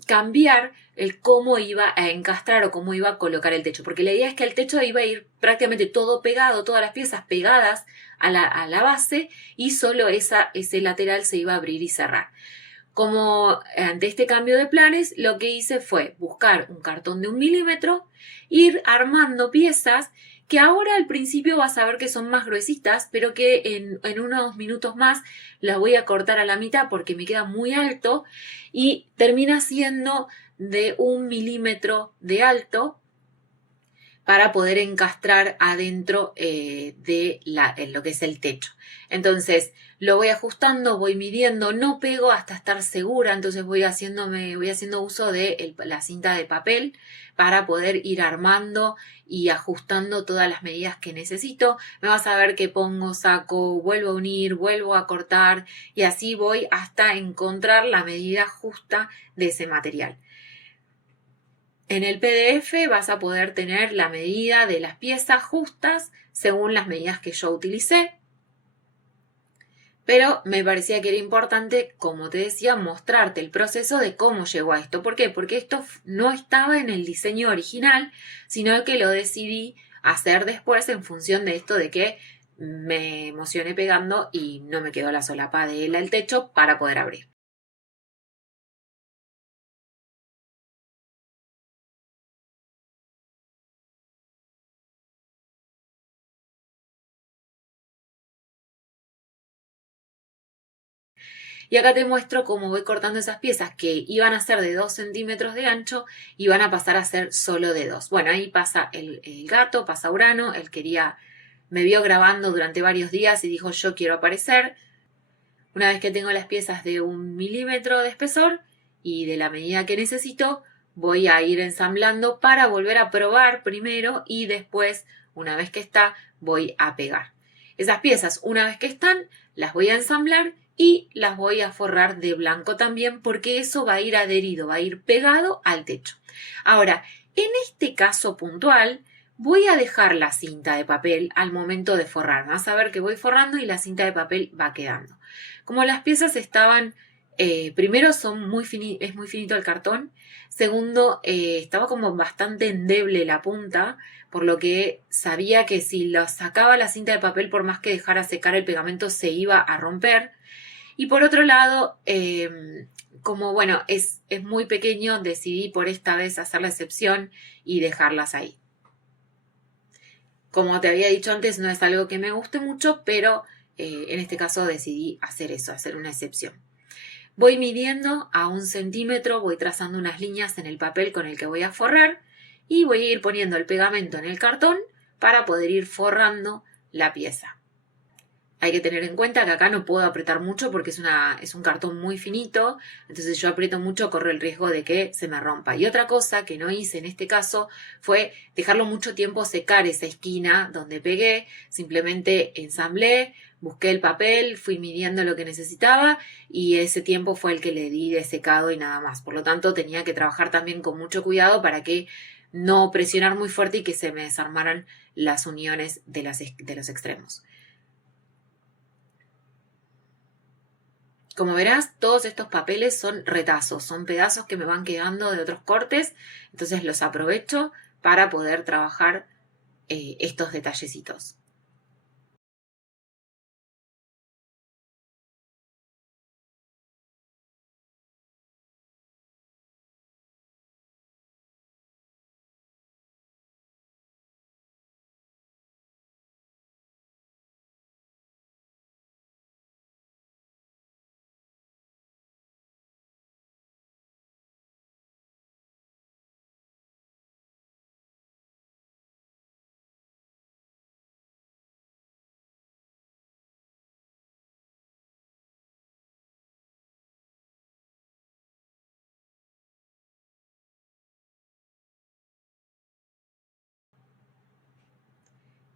cambiar el cómo iba a encastrar o cómo iba a colocar el techo. Porque la idea es que el techo iba a ir prácticamente todo pegado, todas las piezas pegadas a la base y solo ese lateral se iba a abrir y cerrar. Como ante este cambio de planes, lo que hice fue buscar un cartón de 1 milímetro, ir armando piezas que ahora al principio vas a ver que son más gruesitas, pero que en unos minutos más las voy a cortar a la mitad porque me queda muy alto y termina siendo de 1 milímetro de alto para poder encastrar adentro de lo que es el techo. Entonces lo voy ajustando, voy midiendo, no pego hasta estar segura, entonces voy haciendo uso de la cinta de papel para poder ir armando y ajustando todas las medidas que necesito. Me vas a ver que pongo, saco, vuelvo a unir, vuelvo a cortar y así voy hasta encontrar la medida justa de ese material. En el PDF vas a poder tener la medida de las piezas justas según las medidas que yo utilicé. Pero me parecía que era importante, como te decía, mostrarte el proceso de cómo llegó a esto. ¿Por qué? Porque esto no estaba en el diseño original, sino que lo decidí hacer después en función de esto de que me emocioné pegando y no me quedó la solapa del techo para poder abrir. Y acá te muestro cómo voy cortando esas piezas que iban a ser de 2 centímetros de ancho y van a pasar a ser solo de 2. Bueno, ahí pasa el gato, pasa Urano, él me vio grabando durante varios días y dijo yo quiero aparecer. Una vez que tengo las piezas de 1 milímetro de espesor y de la medida que necesito, voy a ir ensamblando para volver a probar primero y después, una vez que está, voy a pegar. Esas piezas, una vez que están, las voy a ensamblar y las voy a forrar de blanco también porque eso va a ir adherido, va a ir pegado al techo. Ahora, en este caso puntual, voy a dejar la cinta de papel al momento de forrar. Vas a ver que voy forrando y la cinta de papel va quedando. Como las piezas estaban, primero es muy finito el cartón, segundo estaba como bastante endeble la punta, por lo que sabía que si lo sacaba la cinta de papel, por más que dejara secar el pegamento, se iba a romper. Y por otro lado, como bueno, es muy pequeño, decidí por esta vez hacer la excepción y dejarlas ahí. Como te había dicho antes, no es algo que me guste mucho, pero en este caso decidí hacer eso, hacer una excepción. Voy midiendo a 1 centímetro, voy trazando unas líneas en el papel con el que voy a forrar y voy a ir poniendo el pegamento en el cartón para poder ir forrando la pieza. Hay que tener en cuenta que acá no puedo apretar mucho porque es un cartón muy finito, entonces yo aprieto mucho, corro el riesgo de que se me rompa. Y otra cosa que no hice en este caso fue dejarlo mucho tiempo secar esa esquina donde pegué, simplemente ensamblé, busqué el papel, fui midiendo lo que necesitaba y ese tiempo fue el que le di de secado y nada más. Por lo tanto tenía que trabajar también con mucho cuidado para que no presionar muy fuerte y que se me desarmaran las uniones de los extremos. Como verás, todos estos papeles son retazos, son pedazos que me van quedando de otros cortes, entonces los aprovecho para poder trabajar estos detallecitos.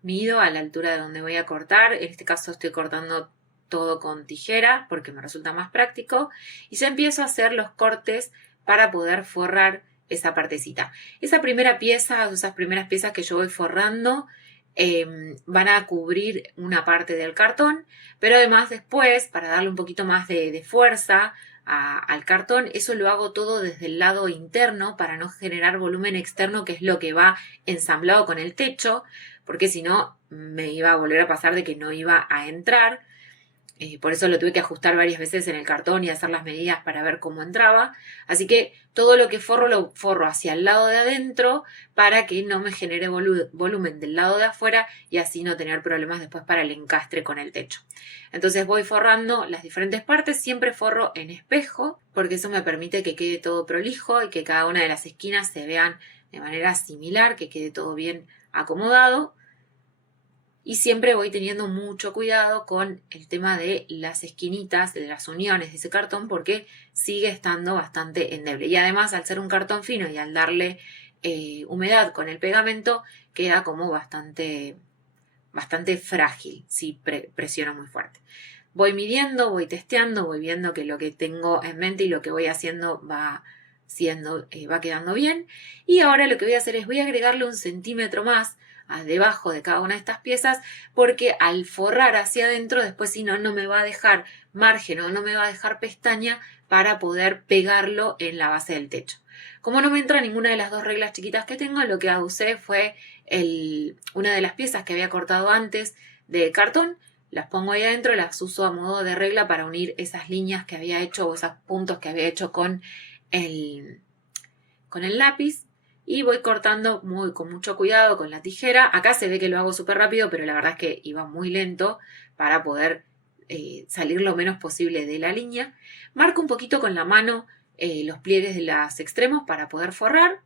Mido a la altura de donde voy a cortar, en este caso estoy cortando todo con tijera porque me resulta más práctico y ya empiezo a hacer los cortes para poder forrar esa partecita. Esa primera pieza, o esas primeras piezas que yo voy forrando van a cubrir una parte del cartón, pero además después, para darle un poquito más de fuerza al cartón, eso lo hago todo desde el lado interno para no generar volumen externo, que es lo que va ensamblado con el techo, porque si no me iba a volver a pasar de que no iba a entrar. Por eso lo tuve que ajustar varias veces en el cartón y hacer las medidas para ver cómo entraba. Así que todo lo que forro lo forro hacia el lado de adentro para que no me genere volumen del lado de afuera y así no tener problemas después para el encastre con el techo. Entonces voy forrando las diferentes partes, siempre forro en espejo porque eso me permite que quede todo prolijo y que cada una de las esquinas se vean de manera similar, que quede todo bien acomodado. Y siempre voy teniendo mucho cuidado con el tema de las esquinitas, de las uniones de ese cartón, porque sigue estando bastante endeble. Y además, al ser un cartón fino y al darle humedad con el pegamento, queda como bastante frágil si presiono muy fuerte. Voy midiendo, voy testeando, voy viendo que lo que tengo en mente y lo que voy haciendo va va quedando bien. Y ahora lo que voy a hacer es voy a agregarle 1 centímetro más debajo de cada una de estas piezas, porque al forrar hacia adentro después si no, no me va a dejar margen o no me va a dejar pestaña para poder pegarlo en la base del techo. Como no me entra ninguna de las 2 reglas chiquitas que tengo, lo que usé fue una de las piezas que había cortado antes de cartón, las pongo ahí adentro, las uso a modo de regla para unir esas líneas que había hecho o esos puntos que había hecho con el lápiz, y voy cortando con mucho cuidado con la tijera. Acá se ve que lo hago súper rápido, pero la verdad es que iba muy lento para poder salir lo menos posible de la línea. Marco un poquito con la mano los pliegues de los extremos para poder forrar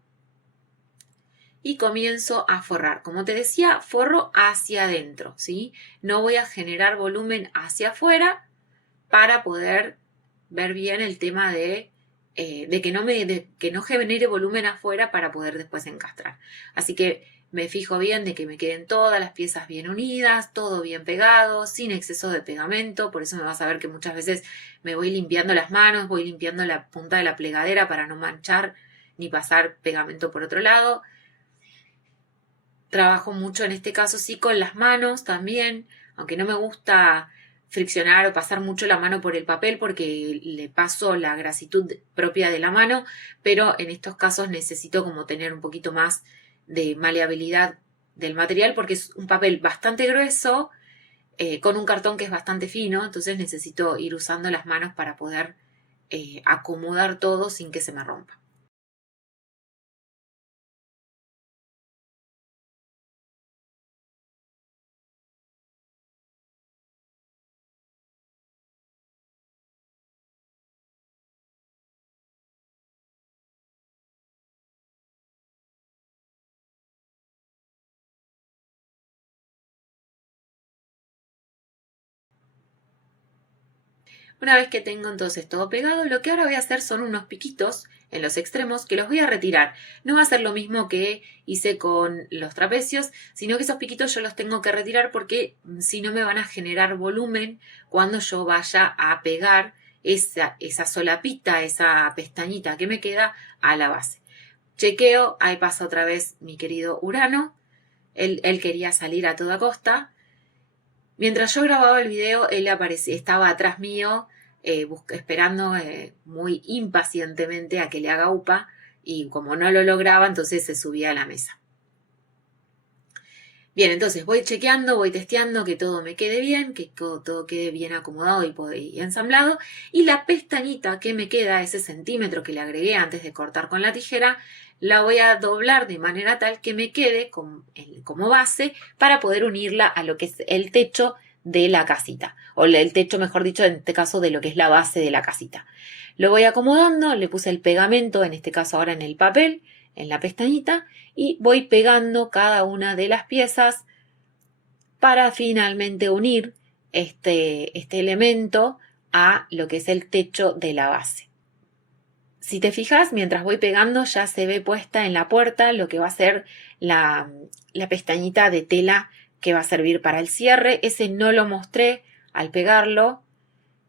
y comienzo a forrar. Como te decía, forro hacia adentro, ¿sí? No voy a generar volumen hacia afuera para poder ver bien el tema de que no genere volumen afuera para poder después encastrar. Así que me fijo bien de que me queden todas las piezas bien unidas, todo bien pegado, sin exceso de pegamento. Por eso me vas a ver que muchas veces me voy limpiando las manos, voy limpiando la punta de la plegadera para no manchar ni pasar pegamento por otro lado. Trabajo mucho en este caso sí con las manos también, aunque no me gusta friccionar o pasar mucho la mano por el papel porque le paso la grasitud propia de la mano, pero en estos casos necesito como tener un poquito más de maleabilidad del material porque es un papel bastante grueso con un cartón que es bastante fino, entonces necesito ir usando las manos para poder acomodar todo sin que se me rompa. Una vez que tengo entonces todo pegado, lo que ahora voy a hacer son unos piquitos en los extremos que los voy a retirar. No va a ser lo mismo que hice con los trapecios, sino que esos piquitos yo los tengo que retirar porque si no me van a generar volumen cuando yo vaya a pegar esa solapita, esa pestañita que me queda a la base. Chequeo, ahí pasa otra vez mi querido Urano. Él quería salir a toda costa. Mientras yo grababa el video, él estaba atrás mío, esperando muy impacientemente a que le haga upa, y como no lo lograba, entonces se subía a la mesa. Bien, entonces voy chequeando, voy testeando que todo me quede bien, que todo quede bien acomodado y ensamblado, y la pestañita que me queda, ese centímetro que le agregué antes de cortar con la tijera, la voy a doblar de manera tal que me quede como base para poder unirla a lo que es el techo de la casita, o el techo, mejor dicho, en este caso de lo que es la base de la casita. Lo voy acomodando, le puse el pegamento, en este caso ahora en el papel, en la pestañita, y voy pegando cada una de las piezas para finalmente unir este elemento a lo que es el techo de la base. Si te fijas, mientras voy pegando ya se ve puesta en la puerta lo que va a ser la pestañita de tela que va a servir para el cierre. Ese no lo mostré al pegarlo,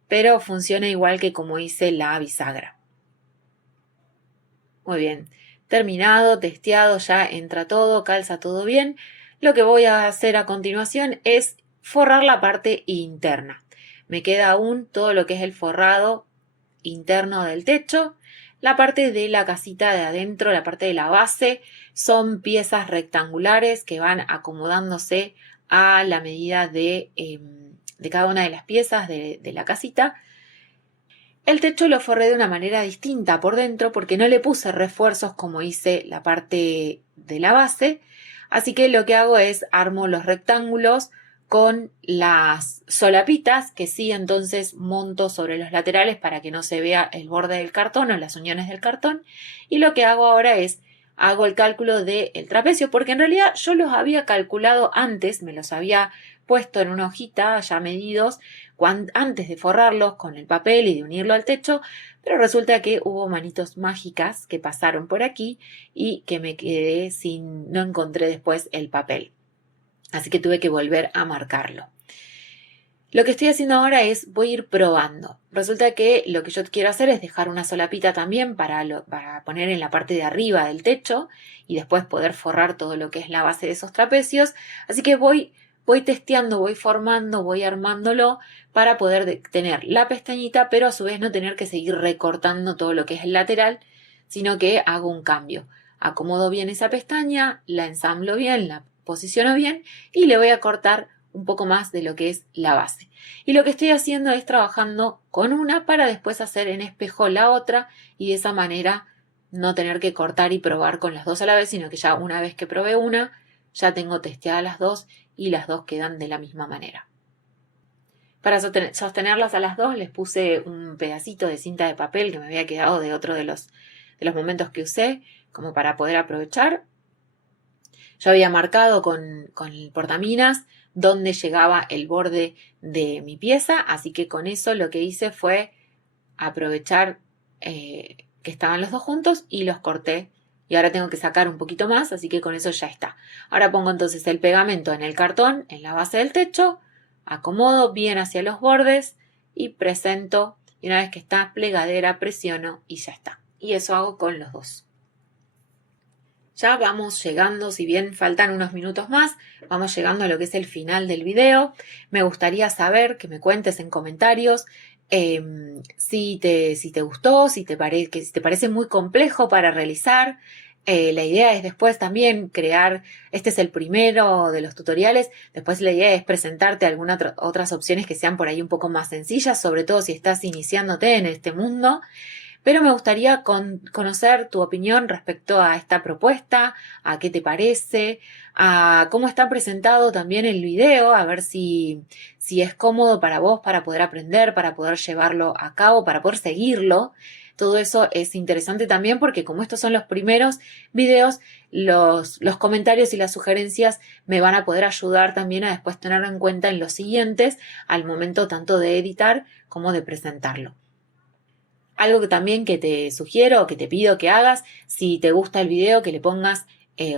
pero funciona igual que como hice la bisagra. Muy bien, terminado, testeado, ya entra todo, calza todo bien. Lo que voy a hacer a continuación es forrar la parte interna. Me queda aún todo lo que es el forrado interno del techo. La parte de la casita de adentro, la parte de la base, son piezas rectangulares que van acomodándose a la medida de cada una de las piezas de la casita. El techo lo forré de una manera distinta por dentro porque no le puse refuerzos como hice la parte de la base, así que lo que hago es armo los rectángulos con las solapitas que sí entonces monto sobre los laterales para que no se vea el borde del cartón o las uniones del cartón, y lo que hago ahora es hago el cálculo del trapecio porque en realidad yo los había calculado antes, me los había puesto en una hojita ya medidos antes de forrarlos con el papel y de unirlo al techo, pero resulta que hubo manitos mágicas que pasaron por aquí y que me quedé no encontré después el papel. Así que tuve que volver a marcarlo. Lo que estoy haciendo ahora es voy a ir probando. Resulta que lo que yo quiero hacer es dejar una solapita también para poner en la parte de arriba del techo y después poder forrar todo lo que es la base de esos trapecios. Así que voy testeando, voy formando, voy armándolo para poder tener la pestañita, pero a su vez no tener que seguir recortando todo lo que es el lateral, sino que hago un cambio. Acomodo bien esa pestaña, la ensamblo bien, la posiciono bien y le voy a cortar un poco más de lo que es la base. Y lo que estoy haciendo es trabajando con una para después hacer en espejo la otra y de esa manera no tener que cortar y probar con las dos a la vez, sino que ya una vez que probé una, ya tengo testeadas las dos y las dos quedan de la misma manera. Para sostenerlas a las dos les puse un pedacito de cinta de papel que me había quedado de otro de los momentos que usé, como para poder aprovechar. Yo había marcado con el portaminas dónde llegaba el borde de mi pieza, así que con eso lo que hice fue aprovechar que estaban los dos juntos y los corté. Y ahora tengo que sacar un poquito más, así que con eso ya está. Ahora pongo entonces el pegamento en el cartón, en la base del techo, acomodo bien hacia los bordes y presento. Y una vez que está plegadera, presiono y ya está. Y eso hago con los dos. Ya vamos llegando, si bien faltan unos minutos más, vamos llegando a lo que es el final del video. Me gustaría saber, que me cuentes en comentarios si te gustó, si te parece muy complejo para realizar. La idea es después también crear, este es el primero de los tutoriales, después la idea es presentarte algunas otras opciones que sean por ahí un poco más sencillas, sobre todo si estás iniciándote en este mundo. Pero me gustaría conocer tu opinión respecto a esta propuesta, a qué te parece, a cómo está presentado también el video, a ver si es cómodo para vos, para poder aprender, para poder llevarlo a cabo, para poder seguirlo. Todo eso es interesante también porque como estos son los primeros videos, los comentarios y las sugerencias me van a poder ayudar también a después tenerlo en cuenta en los siguientes al momento tanto de editar como de presentarlo. Algo que también que te sugiero o que te pido que hagas, si te gusta el video, que le pongas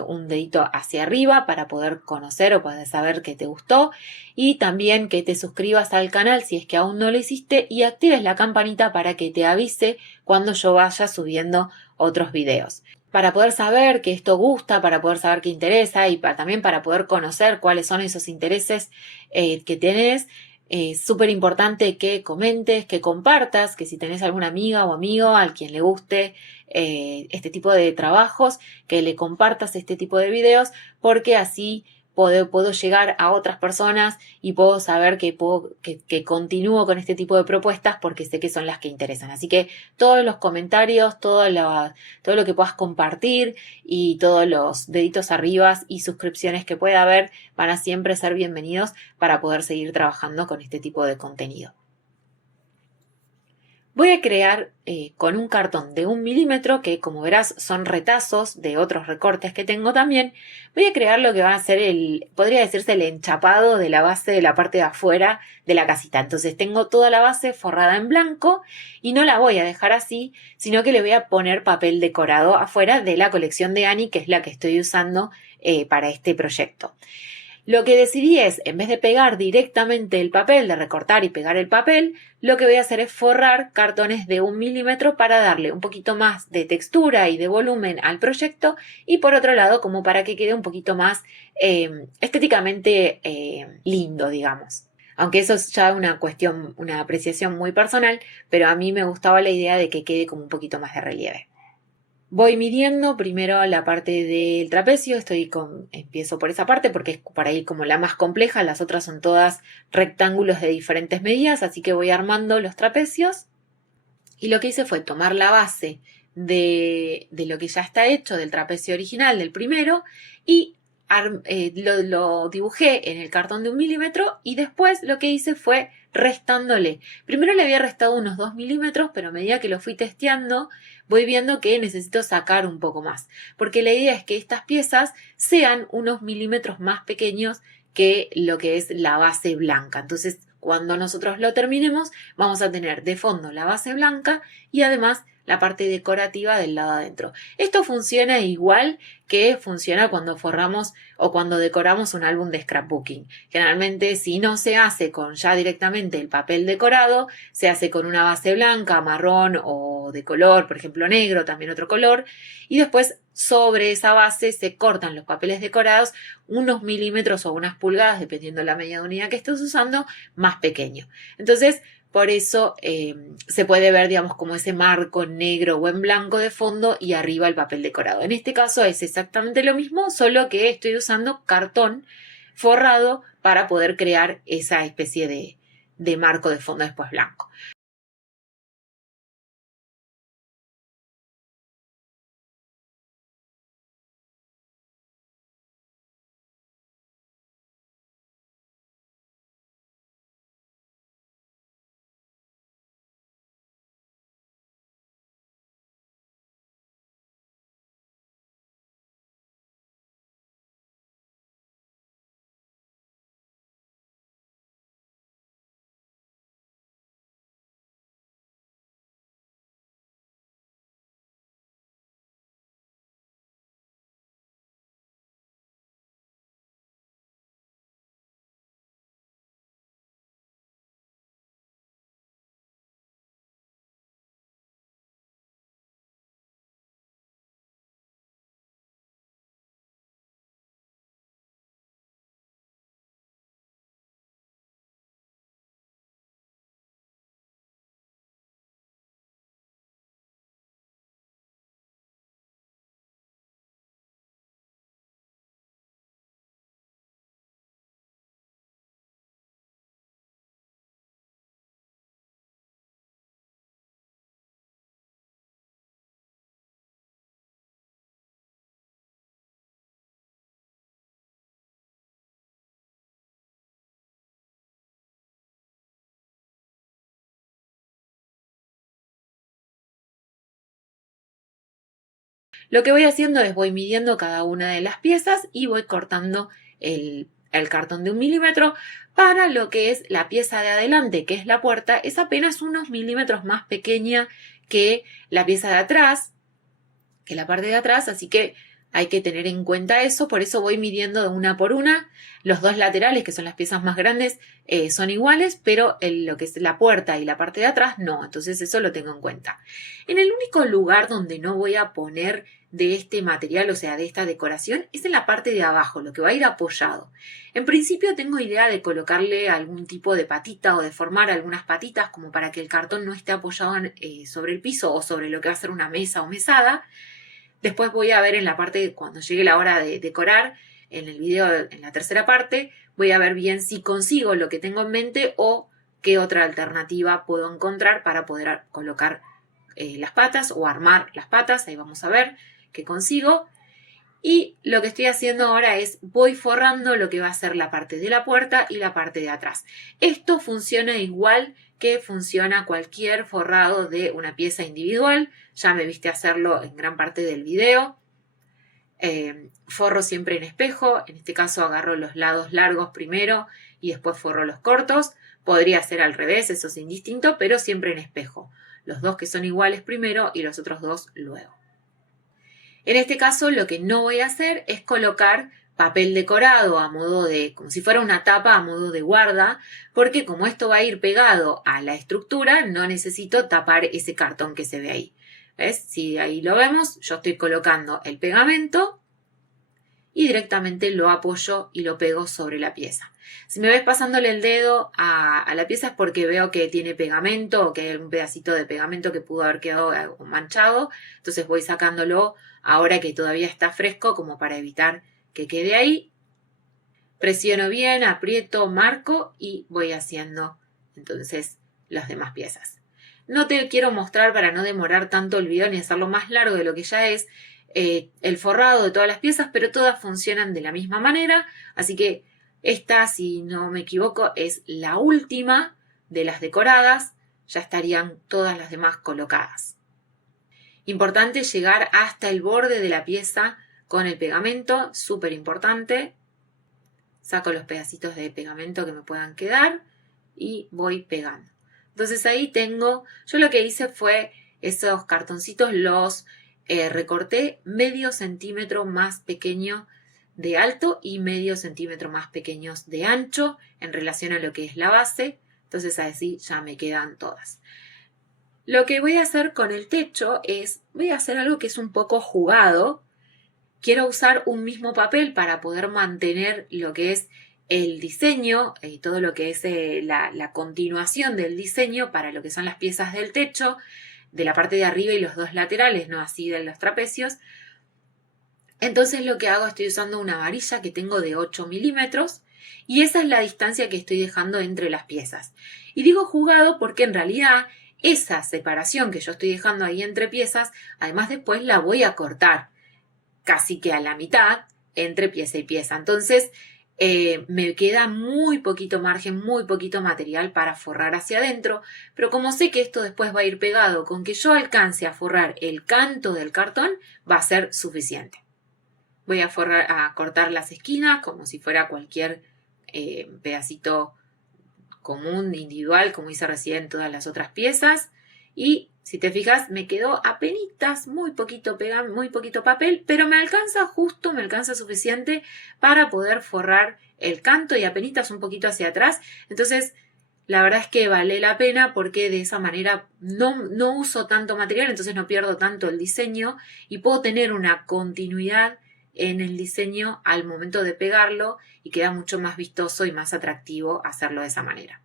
un dedito hacia arriba para poder conocer o poder saber que te gustó y también que te suscribas al canal si es que aún no lo hiciste y actives la campanita para que te avise cuando yo vaya subiendo otros videos. Para poder saber que esto gusta, para poder saber que interesa y también para poder conocer cuáles son esos intereses que tenés. Es súper importante que comentes, que compartas, que si tenés alguna amiga o amigo al quien le guste este tipo de trabajos, que le compartas este tipo de videos, porque así puedo llegar a otras personas y puedo saber que continúo con este tipo de propuestas porque sé que son las que interesan. Así que todos los comentarios, todo lo que puedas compartir y todos los deditos arriba y suscripciones que pueda haber van a siempre ser bienvenidos para poder seguir trabajando con este tipo de contenido. Voy a crear con un cartón de 1 milímetro, que como verás son retazos de otros recortes que tengo también, voy a crear lo que va a ser podría decirse el enchapado de la base de la parte de afuera de la casita. Entonces tengo toda la base forrada en blanco y no la voy a dejar así, sino que le voy a poner papel decorado afuera de la colección de Annie, que es la que estoy usando para este proyecto. Lo que decidí es, en vez de pegar directamente el papel, de recortar y pegar el papel, lo que voy a hacer es forrar cartones de 1 milímetro para darle un poquito más de textura y de volumen al proyecto y por otro lado como para que quede un poquito más estéticamente lindo, digamos. Aunque eso es ya una cuestión, una apreciación muy personal, pero a mí me gustaba la idea de que quede como un poquito más de relieve. Voy midiendo primero la parte del trapecio, empiezo por esa parte porque es por ahí como la más compleja, las otras son todas rectángulos de diferentes medidas, así que voy armando los trapecios y lo que hice fue tomar la base de lo que ya está hecho del trapecio original, del primero, y lo dibujé en el cartón de 1 milímetro y después lo que hice fue restándole. Primero le había restado unos 2 milímetros, pero a medida que lo fui testeando voy viendo que necesito sacar un poco más, porque la idea es que estas piezas sean unos milímetros más pequeños que lo que es la base blanca. Entonces, cuando nosotros lo terminemos, vamos a tener de fondo la base blanca y además la parte decorativa del lado adentro. Esto funciona igual que funciona cuando forramos o cuando decoramos un álbum de scrapbooking. Generalmente, si no se hace con ya directamente el papel decorado, se hace con una base blanca, marrón o de color, por ejemplo negro, también otro color, y después sobre esa base se cortan los papeles decorados unos milímetros o unas pulgadas, dependiendo de la medida de unidad que estés usando, más pequeño. Entonces, por eso se puede ver, digamos, como ese marco negro o en blanco de fondo y arriba el papel decorado. En este caso es exactamente lo mismo, solo que estoy usando cartón forrado para poder crear esa especie de marco de fondo después blanco. Lo que voy haciendo es voy midiendo cada una de las piezas y voy cortando el cartón de 1 milímetro. Para lo que es la pieza de adelante, que es la puerta, es apenas unos milímetros más pequeña que la pieza de atrás, que la parte de atrás, así que hay que tener en cuenta eso, por eso voy midiendo de una por una. Los dos laterales, que son las piezas más grandes, son iguales, pero lo que es la puerta y la parte de atrás no, entonces eso lo tengo en cuenta. En el único lugar donde no voy a poner de este material, o sea, de esta decoración, es en la parte de abajo, lo que va a ir apoyado. En principio tengo idea de colocarle algún tipo de patita o de formar algunas patitas como para que el cartón no esté apoyado sobre el piso o sobre lo que va a ser una mesa o mesada. Después voy a ver en la parte, cuando llegue la hora de decorar, en el video, en la tercera parte, voy a ver bien si consigo lo que tengo en mente o qué otra alternativa puedo encontrar para poder colocar las patas o armar las patas. Ahí vamos a ver qué consigo. Y lo que estoy haciendo ahora es voy forrando lo que va a ser la parte de la puerta y la parte de atrás. Esto funciona igual que funciona cualquier forrado de una pieza individual. Ya me viste hacerlo en gran parte del video. Forro siempre en espejo. En este caso agarro los lados largos primero y después forro los cortos. Podría ser al revés, eso es indistinto, pero siempre en espejo. Los dos que son iguales primero y los otros dos luego. En este caso lo que no voy a hacer es colocar papel decorado a modo de, como si fuera una tapa a modo de guarda, porque como esto va a ir pegado a la estructura, no necesito tapar ese cartón que se ve ahí. ¿Ves? Si ahí lo vemos, yo estoy colocando el pegamento y directamente lo apoyo y lo pego sobre la pieza. Si me ves pasándole el dedo a la pieza es porque veo que tiene pegamento o que hay algún pedacito de pegamento que pudo haber quedado manchado, entonces voy sacándolo ahora que todavía está fresco como para evitar que quede ahí. Presiono bien, aprieto, marco y voy haciendo entonces las demás piezas. No te quiero mostrar para no demorar tanto el video ni hacerlo más largo de lo que ya es el forrado de todas las piezas, pero todas funcionan de la misma manera, así que esta, si no me equivoco, es la última de las decoradas, ya estarían todas las demás colocadas. Importante llegar hasta el borde de la pieza con el pegamento, súper importante. Saco los pedacitos de pegamento que me puedan quedar y voy pegando. Entonces ahí tengo, yo lo que hice fue Esos cartoncitos los recorté medio centímetro más pequeño de alto y medio centímetro más pequeños de ancho en relación a lo que es la base. Entonces así ya me quedan todas. Lo que voy a hacer con el techo es, voy a hacer algo que es un poco jugado. Quiero usar un mismo papel para poder mantener lo que es el diseño y todo lo que es la continuación del diseño para lo que son las piezas del techo, de la parte de arriba y los dos laterales, no así de los trapecios. Entonces lo que hago, estoy usando una varilla que tengo de 8 milímetros y esa es la distancia que estoy dejando entre las piezas. Y digo jugado porque en realidad esa separación que yo estoy dejando ahí entre piezas, además después la voy a cortar casi que a la mitad entre pieza y pieza. Entonces me queda muy poquito margen, muy poquito material para forrar hacia adentro, pero como sé que esto después va a ir pegado, con que yo alcance a forrar el canto del cartón va a ser suficiente. Voy a cortar las esquinas como si fuera cualquier pedacito común, individual, como hice recién en todas las otras piezas. Y si te fijas, me quedó apenas muy poquito papel, pero me alcanza justo, me alcanza suficiente para poder forrar el canto y apenas un poquito hacia atrás. Entonces, la verdad es que vale la pena porque de esa manera no uso tanto material, entonces no pierdo tanto el diseño y puedo tener una continuidad en el diseño al momento de pegarlo y queda mucho más vistoso y más atractivo hacerlo de esa manera.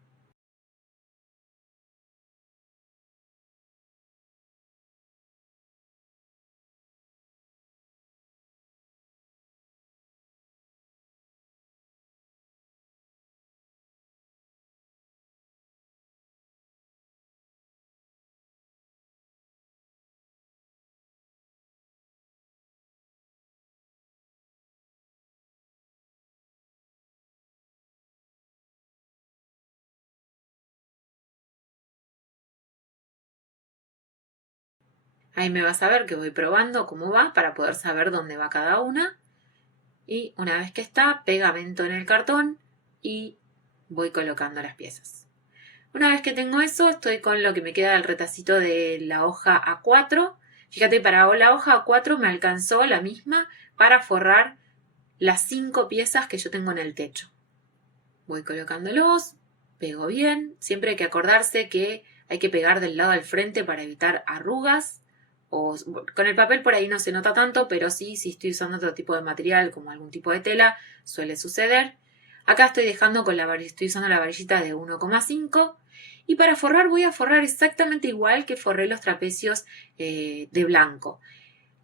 Ahí me vas a ver que voy probando cómo va para poder saber dónde va cada una. Y una vez que está, pegamento en el cartón y voy colocando las piezas. Una vez que tengo eso, estoy con lo que me queda del retacito de la hoja A4. Fíjate, para la hoja A4 me alcanzó la misma para forrar las 5 piezas que yo tengo en el techo. Voy colocándolos, pego bien. Siempre hay que acordarse que hay que pegar del lado del frente para evitar arrugas. Con el papel por ahí no se nota tanto, pero sí, si estoy usando otro tipo de material como algún tipo de tela, suele suceder. Acá estoy estoy usando la varillita de 1,5 y para forrar voy a forrar exactamente igual que forré los trapecios de blanco.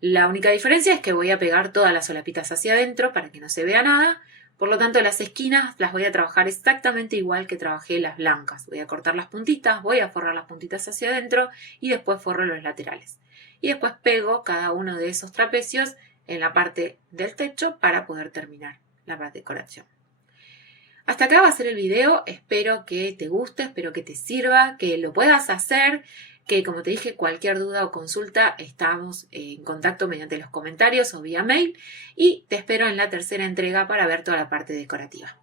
La única diferencia es que voy a pegar todas las solapitas hacia adentro para que no se vea nada. Por lo tanto, las esquinas las voy a trabajar exactamente igual que trabajé las blancas. Voy a cortar las puntitas, voy a forrar las puntitas hacia adentro y después forro los laterales. Y después pego cada uno de esos trapecios en la parte del techo para poder terminar la decoración. Hasta acá va a ser el video, espero que te guste, espero que te sirva, que lo puedas hacer, que como te dije, cualquier duda o consulta estamos en contacto mediante los comentarios o vía mail y te espero en la tercera entrega para ver toda la parte decorativa.